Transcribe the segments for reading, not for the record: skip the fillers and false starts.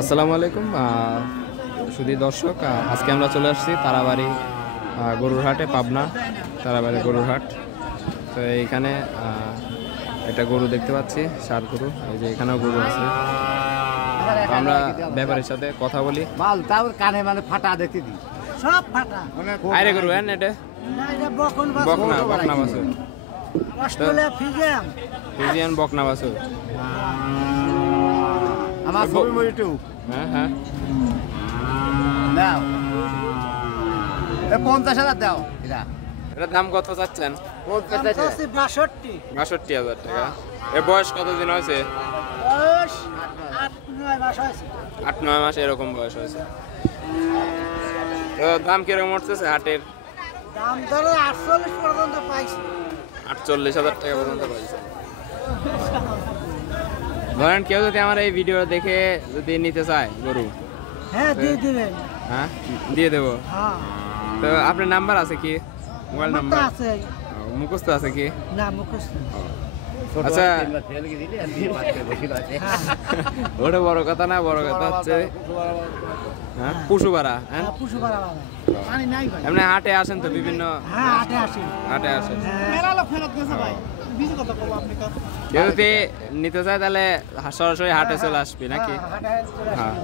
আসসালামু আলাইকুম সুধী দর্শক, আজকে আমরা চলে আসছি তারাবাড়ি গরুর হাটে, পাবনা তারাবাড়ি গরুর হাট। তো এইখানে একটা গরু দেখতে পাচ্ছি, ষাট গরু। এই যে এখানেও গরু আছে। আমরা ব্যাপারীর সাথে কথা বলি। মাল তাও কানে মানে ফাটা দেখতে দি, সব ফাটা। আরে গরু এন এটা না, এটা বকনা বকনা বাছুর, অস্ট্রেলিয়া ফিজিয়ান বকনা বাছুর। আমার ছবি মরিটু। হ্যাঁ দাও, 50,000 দাও। এটার দাম কত চাচ্ছেন? 62,000 টাকা। এর বয়স কতদিন হয়েছে? 8-9 মাস এরকম বয়স হয়েছে। তো দাম কিরকম উঠতেছে হাটের? দাম ধরো 48 পর্যন্ত পাইছি। 48,000 টাকা পর্যন্ত পাইছে। ধরেন কেউ যদি আমার এই ভিডিও দেখে যদি নিতে চায় গরু, হ্যাঁ দিয়ে দিবেন। হ্যাঁ দিয়ে দেবো। হ্যাঁ, তো আপনার নাম্বার আছে কি? মোবাইল নাম্বার আছে? মুখস্থ আছে কি? না, মুখস্থ। আচ্ছা, ওটা বড় কথা না, বড় কথা হচ্ছে হ্যাঁ পশুপাড়া। হ্যাঁ পশুপাড়া বাবা। পানি নাই ভাই। এমনি হাটে আসেন তো বিভিন্ন? হ্যাঁ, হাটে আসি। হাটে আসেন। মেলা লোক ফেরত গেছে ভাই। বিজি কথা বলবো আপনি তো। কেউ যদি নিতে চায় তাহলে সরাসরি হাটে চলে আসবি নাকি? হ্যাঁ,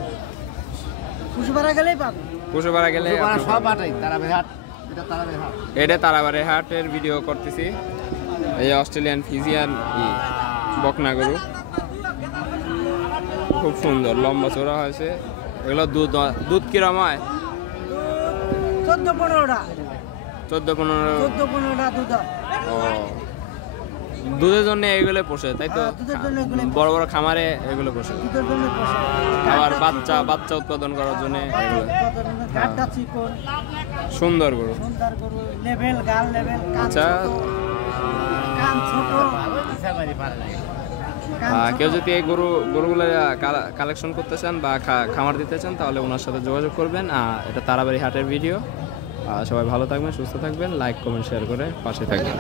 পশুপাড়া গেলেই পাবে। পশুপাড়া গেলে সব হাটেই তারাবাড়ি হাট। এটা তারাবাড়ি হাট। এটা তারাবাড়ি হাটের ভিডিও করতেছি। এই অস্ট্রেলিয়ান ফিজিয়ান বকনা গরু খুব সুন্দর, লম্বা চওড়া হয়েছে। এগুলো দুধ কিরম হয়? 14-15টা। 14-15টা দুধ হয়। ও, দুধের জন্য এগুলো পোষে তাই তো? দুধের জন্য এগুলো বড় বড় খামারে এগুলো পোষে, দুধের জন্য পোষে। আবার বাচ্চা উৎপাদন করার জন্য এগুলো। ঘাটটা চিকন, সুন্দর গরু। সুন্দর গরু, লেভেল গাল লেভেল, আচ্ছা, কান ছোট। কেউ যদি এই গরুগুলো কালেকশন করতে চান বা খামার দিতে চান তাহলে ওনার সাথে যোগাযোগ করবেন। এটা তারাবাড়ি হাটের ভিডিও। সবাই ভালো থাকবেন, সুস্থ থাকবেন, লাইক কমেন্ট শেয়ার করে পাশে থাকবেন।